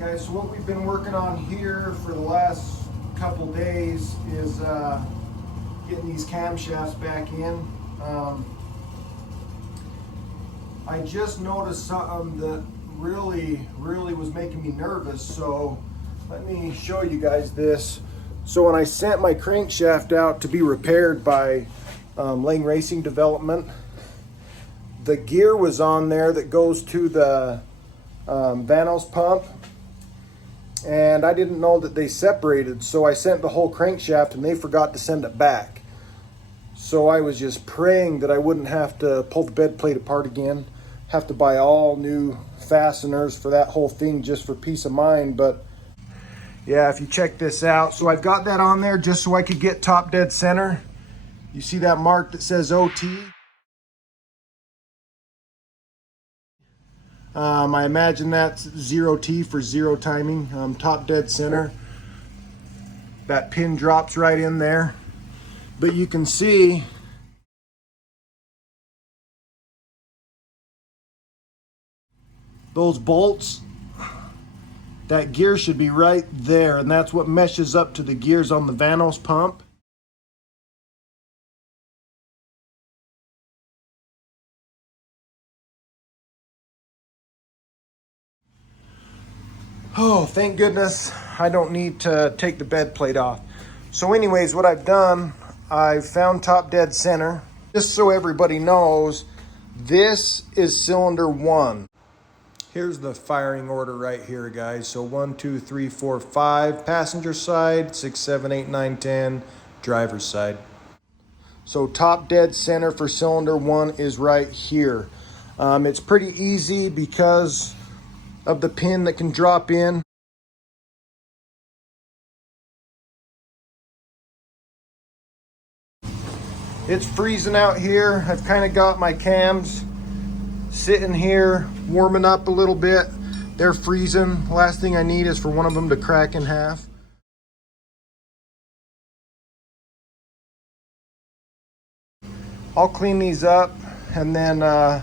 Guys, so what we've been working on here for the last couple days is getting these camshafts back in. I just noticed something that really was making me nervous, so let me show you guys this. So when I sent my crankshaft out to be repaired by Lane Racing Development, the gear was on there that goes to the Vanos pump, and I didn't know that they separated, so I sent the whole crankshaft and they forgot to send it back. So I was just praying that I wouldn't have to pull the bed plate apart again, have to buy all new fasteners for that whole thing just for peace of mind. But yeah, if you check this out, so I've got that on there just so I could get top dead center. You see that mark that says OT? I imagine that's 0T for zero timing, top dead center. That pin drops right in there. But you can see those bolts, that gear should be right there, and that's what meshes up to the gears on the Vanos pump. Oh, thank goodness I don't need to take the bed plate off. So anyways, what I've done, I've found top dead center. Just so everybody knows, this is cylinder 1. Here's the firing order right here, guys. So 1, 2, 3, 4, 5, passenger side, 6, 7, 8, 9, 10, driver's side. So top dead center for cylinder 1 is right here. It's pretty easy because of the pin that can drop in. It's freezing out here. I've kind of got my cams sitting here warming up a little bit. They're freezing. Last thing I need is for one of them to crack in half. I'll clean these up and then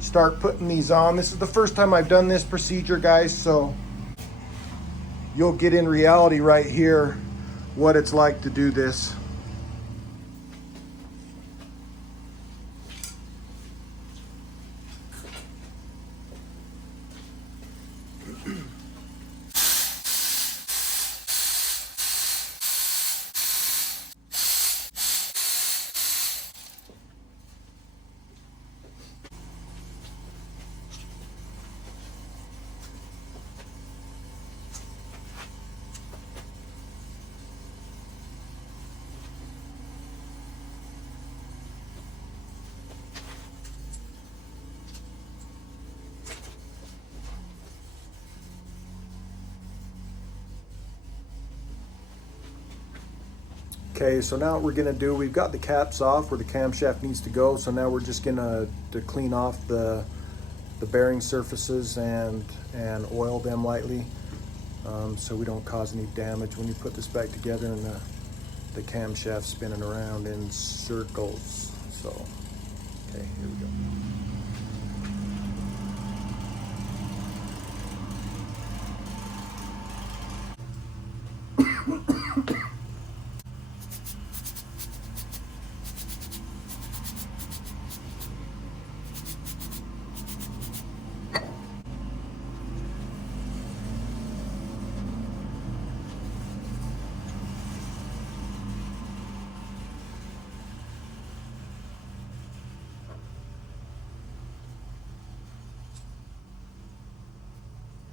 start putting these on. This is the first time I've done this procedure, guys, so you'll get in reality right here what it's like to do this. Okay, so now what we're gonna do, we've got the caps off where the camshaft needs to go, so now we're just gonna clean off the bearing surfaces and oil them lightly, so we don't cause any damage when you put this back together and the camshaft spinning around in circles. So, okay, here we go.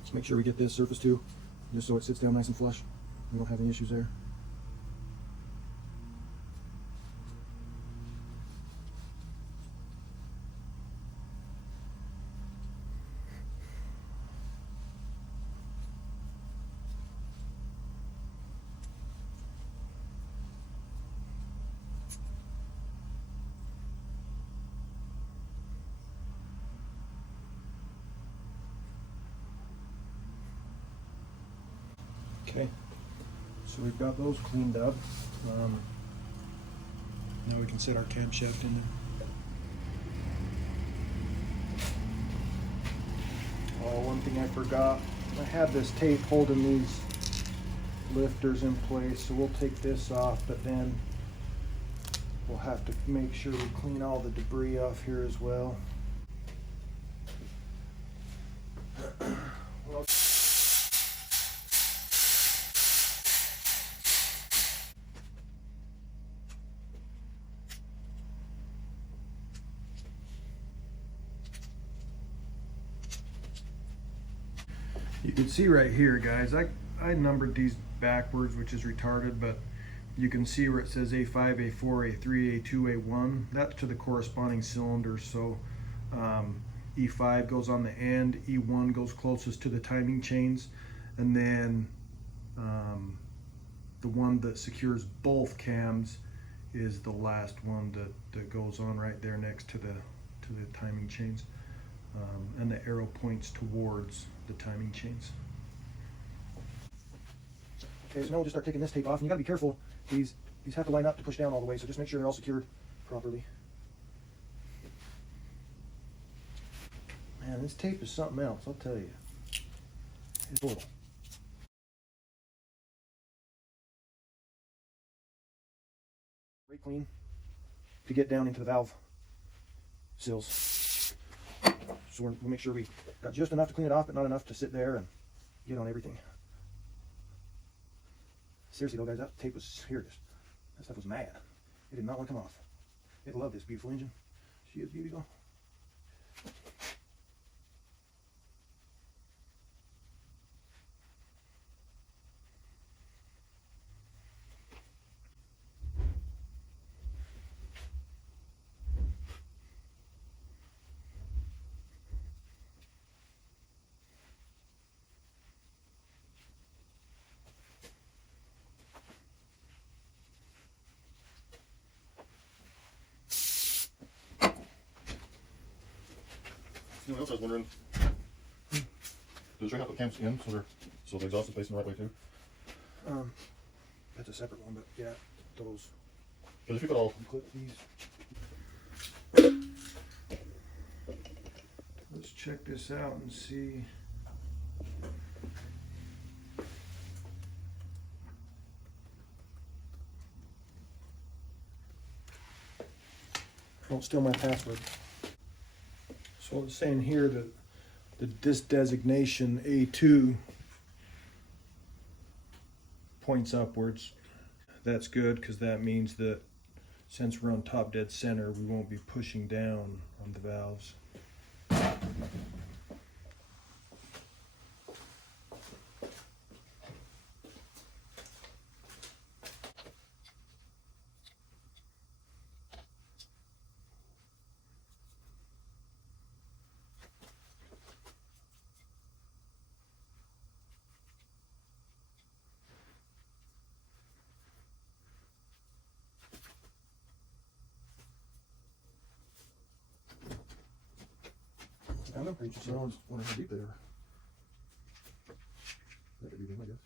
Just make sure we get this surface too, just so it sits down nice and flush. We don't have any issues there. Okay, so we've got those cleaned up. Now we can set our camshaft in there. Oh, one thing I forgot, I have this tape holding these lifters in place, so we'll take this off, but then we'll have to make sure we clean all the debris off here as well. You can see right here, guys, I numbered these backwards, which is retarded, but you can see where it says A5, A4, A3, A2, A1. That's to the corresponding cylinder. So E5 goes on the end, E1 goes closest to the timing chains, and then the one that secures both cams is the last one that goes on right there next to the timing chains. And the arrow points towards the timing chains. Okay, so now we'll just start taking this tape off, and you gotta be careful. These have to line up to push down all the way, so just make sure they're all secured properly. Man, this tape is something else, I'll tell you. It's horrible. Very clean to get down into the valve sills. So we'll make sure we got just enough to clean it off, but not enough to sit there and get on everything. Seriously though, guys, that tape was serious. That stuff was mad. It did not want to come off. It loved this beautiful engine. She is beautiful. You know what else I was wondering? Does this ring have the cams in so the exhaust is facing the right way too? That's a separate one, but yeah, those. Because if you could all Clip these. Let's check this out and see. Don't steal my password. So it's saying here that this designation A2 points upwards. That's good, because that means that since we're on top dead center, we won't be pushing down on the valves. I don't know. I just wondering how deep they are. That could be them, I guess.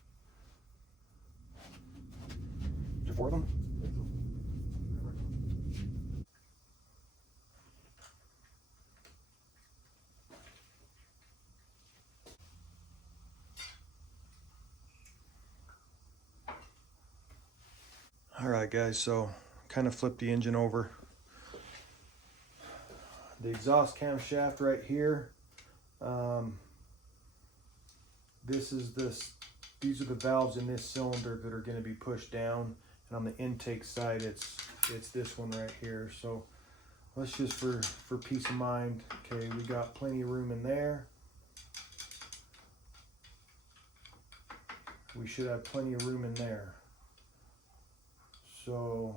Is there 4 of them? Alright guys, so kind of flip the engine over. The exhaust camshaft right here. These are the valves in this cylinder that are going to be pushed down, and on the intake side it's this one right here. So let's just for peace of mind, okay, we got plenty of room in there. We should have plenty of room in there. So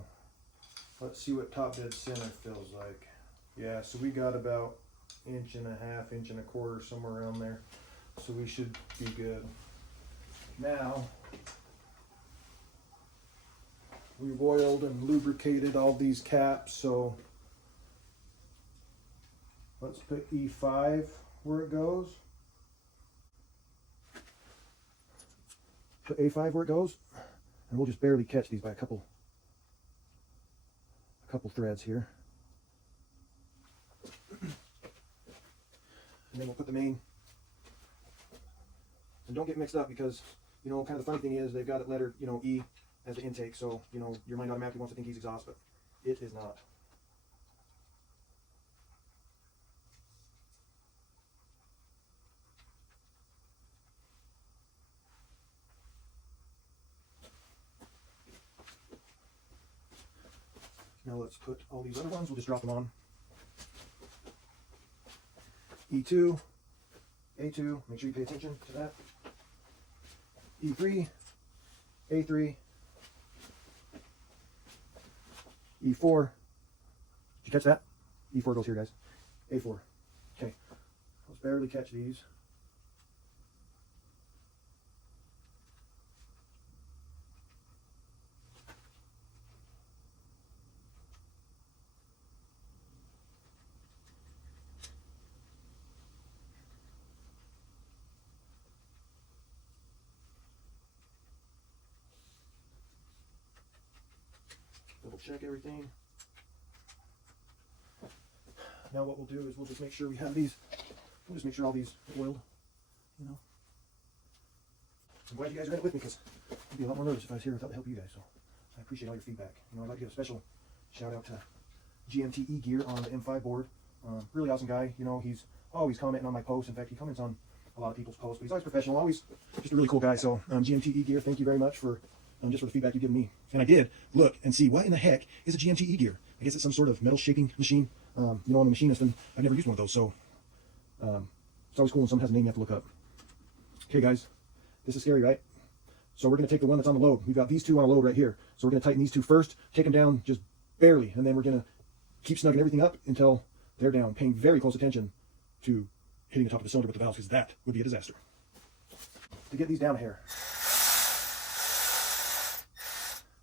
let's see what top dead center feels like. Yeah, so we got about 1.5 inches, 1.25 inches, somewhere around there. So we should be good. Now, we've oiled and lubricated all these caps, so let's put E5 where it goes. Put A5 where it goes, and we'll just barely catch these by a couple threads here. And then we'll put the main And don't get mixed up because, you know, kind of the funny thing is they've got it lettered, you know, E as the intake. So, you know, your mind automatically wants to think he's exhaust, but it is not. Now let's put all these other ones, we'll just drop them on. E2, A2, make sure you pay attention to that. E3, A3, E4. Did you catch that? E4 goes here, guys. A4. Okay, let's barely catch these. Double check everything. Now what we'll do is we'll just make sure we have these, we'll just make sure all these are oiled, you know. I'm glad you guys are in it with me because I'd be a lot more nervous if I was here without the help of you guys, so I appreciate all your feedback. You know, I'd like to give a special shout out to GMTE Gear on the M5 board. Really awesome guy, you know, he's always commenting on my posts. In fact, he comments on a lot of people's posts, but he's always professional, always just a really cool guy. So GMTE Gear, thank you very much for just for the feedback you've given me. And I did look and see what in the heck is a GMTE Gear. I guess it's some sort of metal shaping machine. You know, I'm a machinist and I've never used one of those, so it's always cool when someone has a name you have to look up. Okay guys, this is scary, right? So we're going to take the one that's on the load. We've got these two on a load right here. So we're going to tighten these two first, take them down just barely, and then we're going to keep snugging everything up until they're down, paying very close attention to hitting the top of the cylinder with the valves, because that would be a disaster. To get these down here.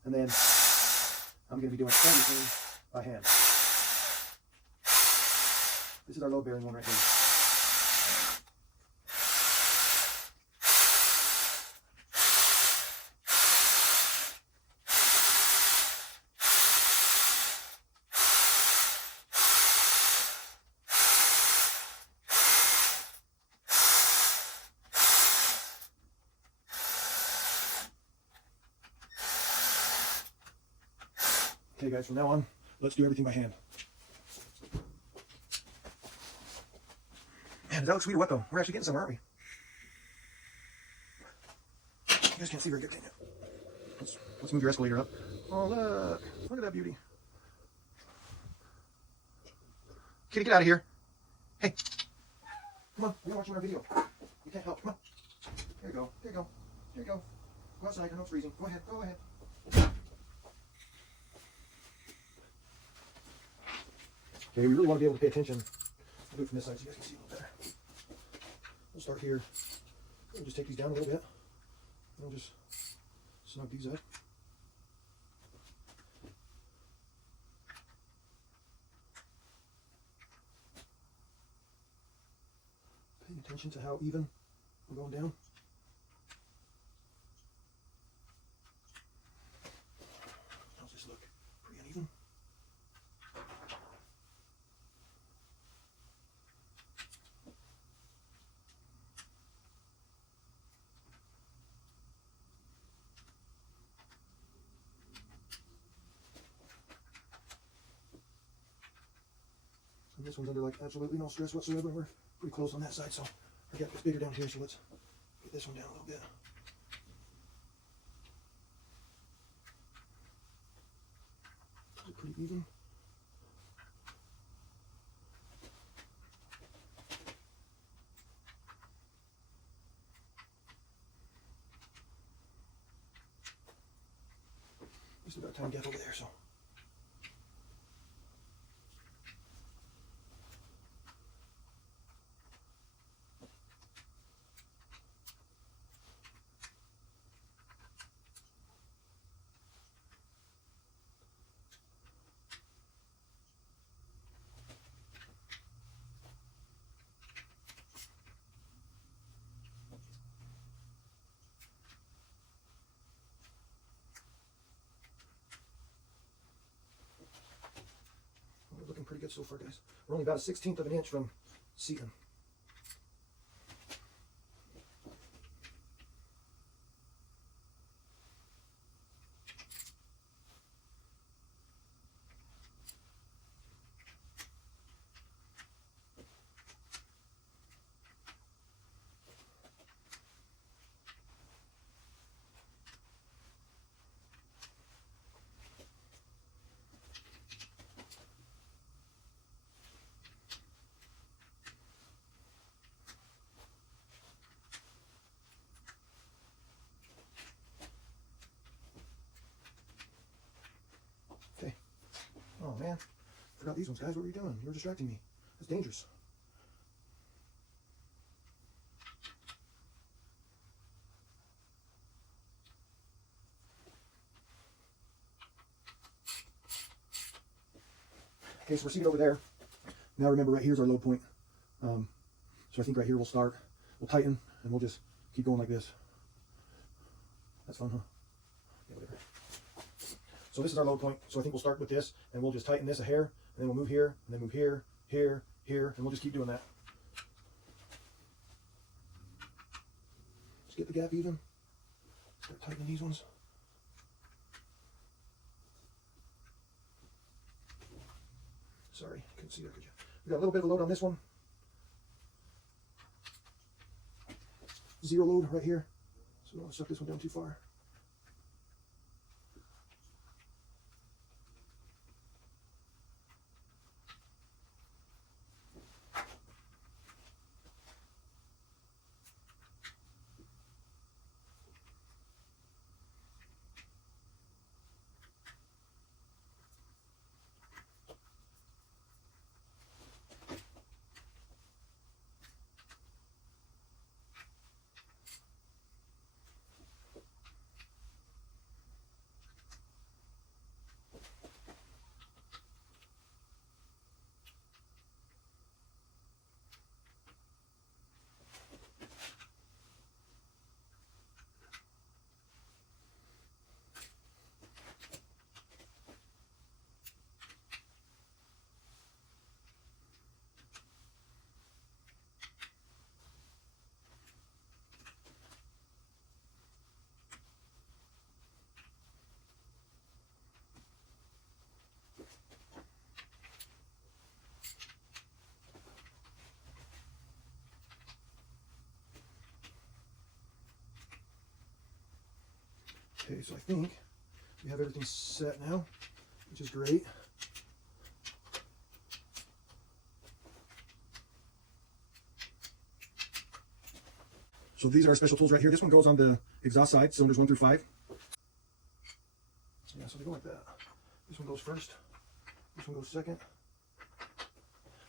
And then I'm going to be doing everything by hand. This is our load bearing one right here. Okay guys, from now on, let's do everything by hand. Man, does that look sweet or what though? We're actually getting somewhere, aren't we? You guys can't see very good, can you? Let's move your escalator up. Oh look, look at that beauty. Kitty, get out of here. Hey, come on, we're watching our video. You can't help, come on. There you go, there you go, there you go. Go outside, I know it's freezing. Go ahead, go ahead. Okay, we really want to be able to pay attention. I'll do it from this side so you guys can see a little better. We'll start here. We'll just take these down a little bit. And we'll just snug these up. Paying attention to how even we're going down. How's this look? Pretty uneven. And this one's under like absolutely no stress whatsoever. We're pretty close on that side, so our gap gets bigger down here, so let's get this one down a little bit. Is it pretty even? We still got a tiny gap over there, so. Looking pretty good so far, guys. We're only about a 1/16 of an inch from seating. out these ones, guys. What were you doing? You were distracting me. That's dangerous. Okay, so we're seated over there. Now remember, right here's our load point. So I think right here we'll start. We'll tighten, and we'll just keep going like this. That's fun, huh? Yeah, whatever. So this is our load point. So I think we'll start with this, and we'll just tighten this a hair, and then we'll move here, and then move here, here, here, and we'll just keep doing that. Let's get the gap even. Start tightening these ones. Sorry, couldn't see that, could you? We got a little bit of a load on this one. Zero load right here. So we don't want to suck this one down too far. Okay, so I think we have everything set now, which is great. So these are our special tools right here. This one goes on the exhaust side, cylinders 1 through 5. Yeah, so they go like that. This one goes first. This one goes second.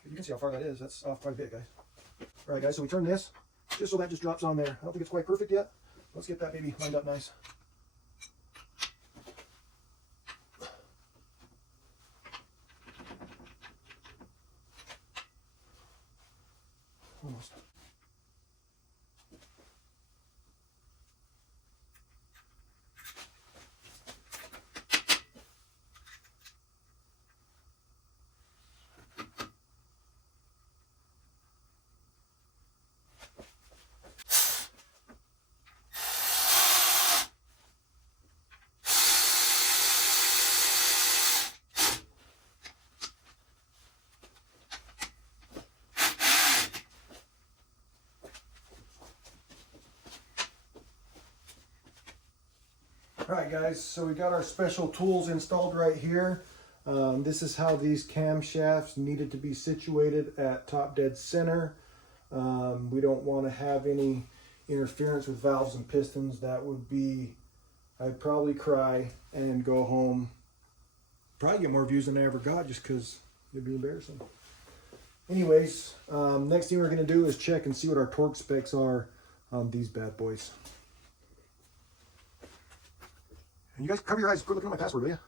You can see how far that is. That's off quite a bit, guys. All right, guys, so we turn this just so that just drops on there. I don't think it's quite perfect yet. Let's get that baby lined up nice. Almost. All right, guys, so we got our special tools installed right here. This is how these camshafts needed to be situated at top dead center. We don't want to have any interference with valves and pistons. That would be, I'd probably cry and go home. Probably get more views than I ever got just because it'd be embarrassing. Anyways, next thing we're going to do is check and see what our torque specs are on these bad boys. And you guys cover your eyes, quit looking at my password, will you?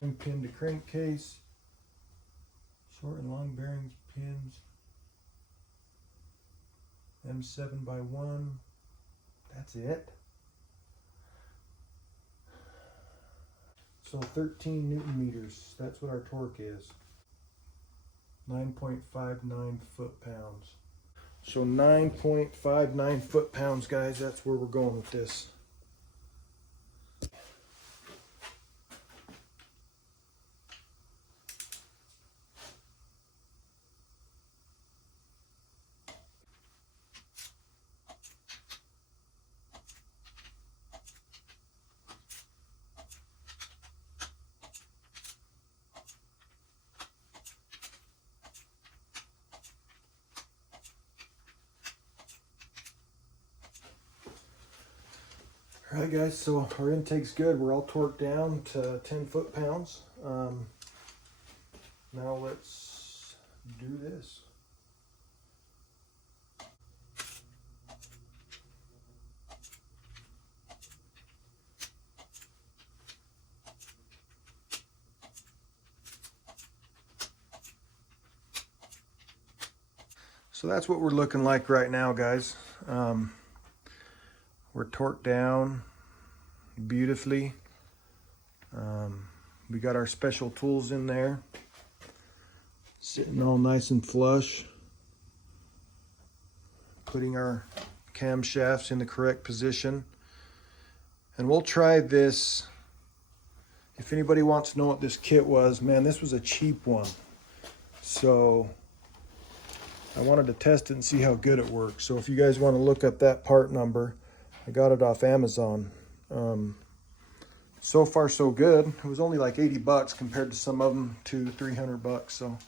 And pin to crankcase, short and long bearings, pins, M7 by 1, that's it. So 13 Newton meters, that's what our torque is. 9.59 foot-pounds. So 9.59 foot-pounds, guys, that's where we're going with this. All right, guys, so our intake's good. We're all torqued down to 10 foot-pounds. Now let's do this. So that's what we're looking like right now, guys. We're torqued down beautifully. We got our special tools in there, sitting all nice and flush, putting our camshafts in the correct position. And we'll try this. If anybody wants to know what this kit was, man, this was a cheap one. So I wanted to test it and see how good it works. So if you guys want to look up that part number, I got it off Amazon. So far so good. It was only like 80 bucks compared to some of them $200-300. So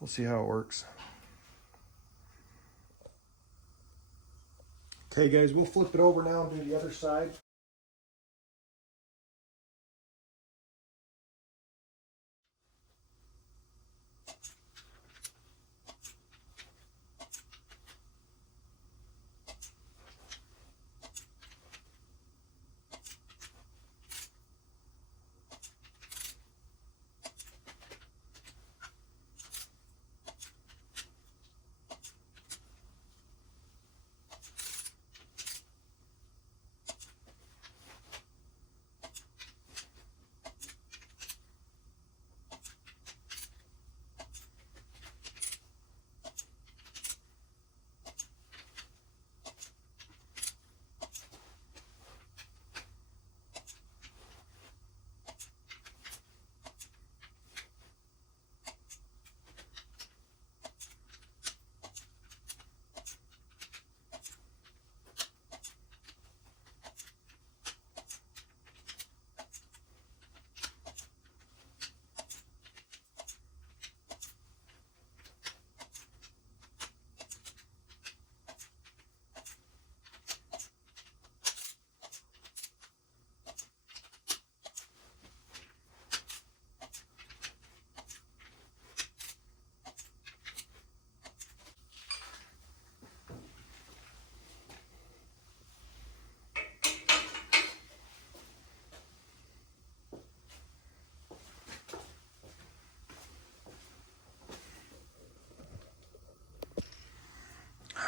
we'll see how it works. Okay guys, we'll flip it over now and do the other side.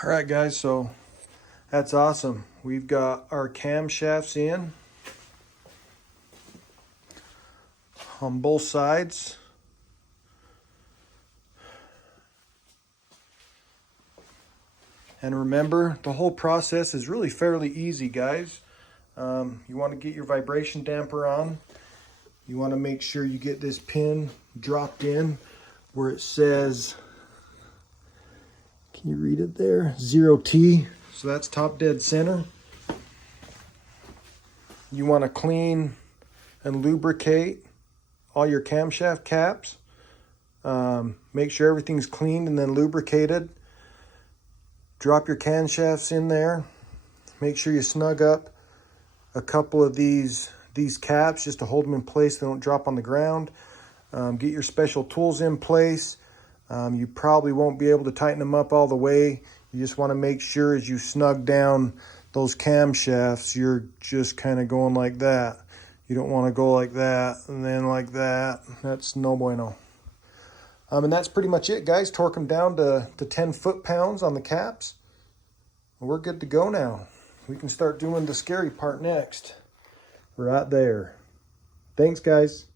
All right, guys, so that's awesome. We've got our camshafts in on both sides. And remember, the whole process is really fairly easy, guys. You want to get your vibration damper on. You want to make sure you get this pin dropped in where it says, can you read it there? 0T. So that's top dead center. You want to clean and lubricate all your camshaft caps. Make sure everything's cleaned and then lubricated. Drop your camshafts in there. Make sure you snug up a couple of these caps just to hold them in place so they don't drop on the ground. Get your special tools in place. You probably won't be able to tighten them up all the way. You just want to make sure as you snug down those camshafts, you're just kind of going like that. You don't want to go like that and then like that. That's no bueno. And that's pretty much it, guys. Torque them down to 10 foot-pounds on the caps. We're good to go now. We can start doing the scary part next. Right there. Thanks, guys.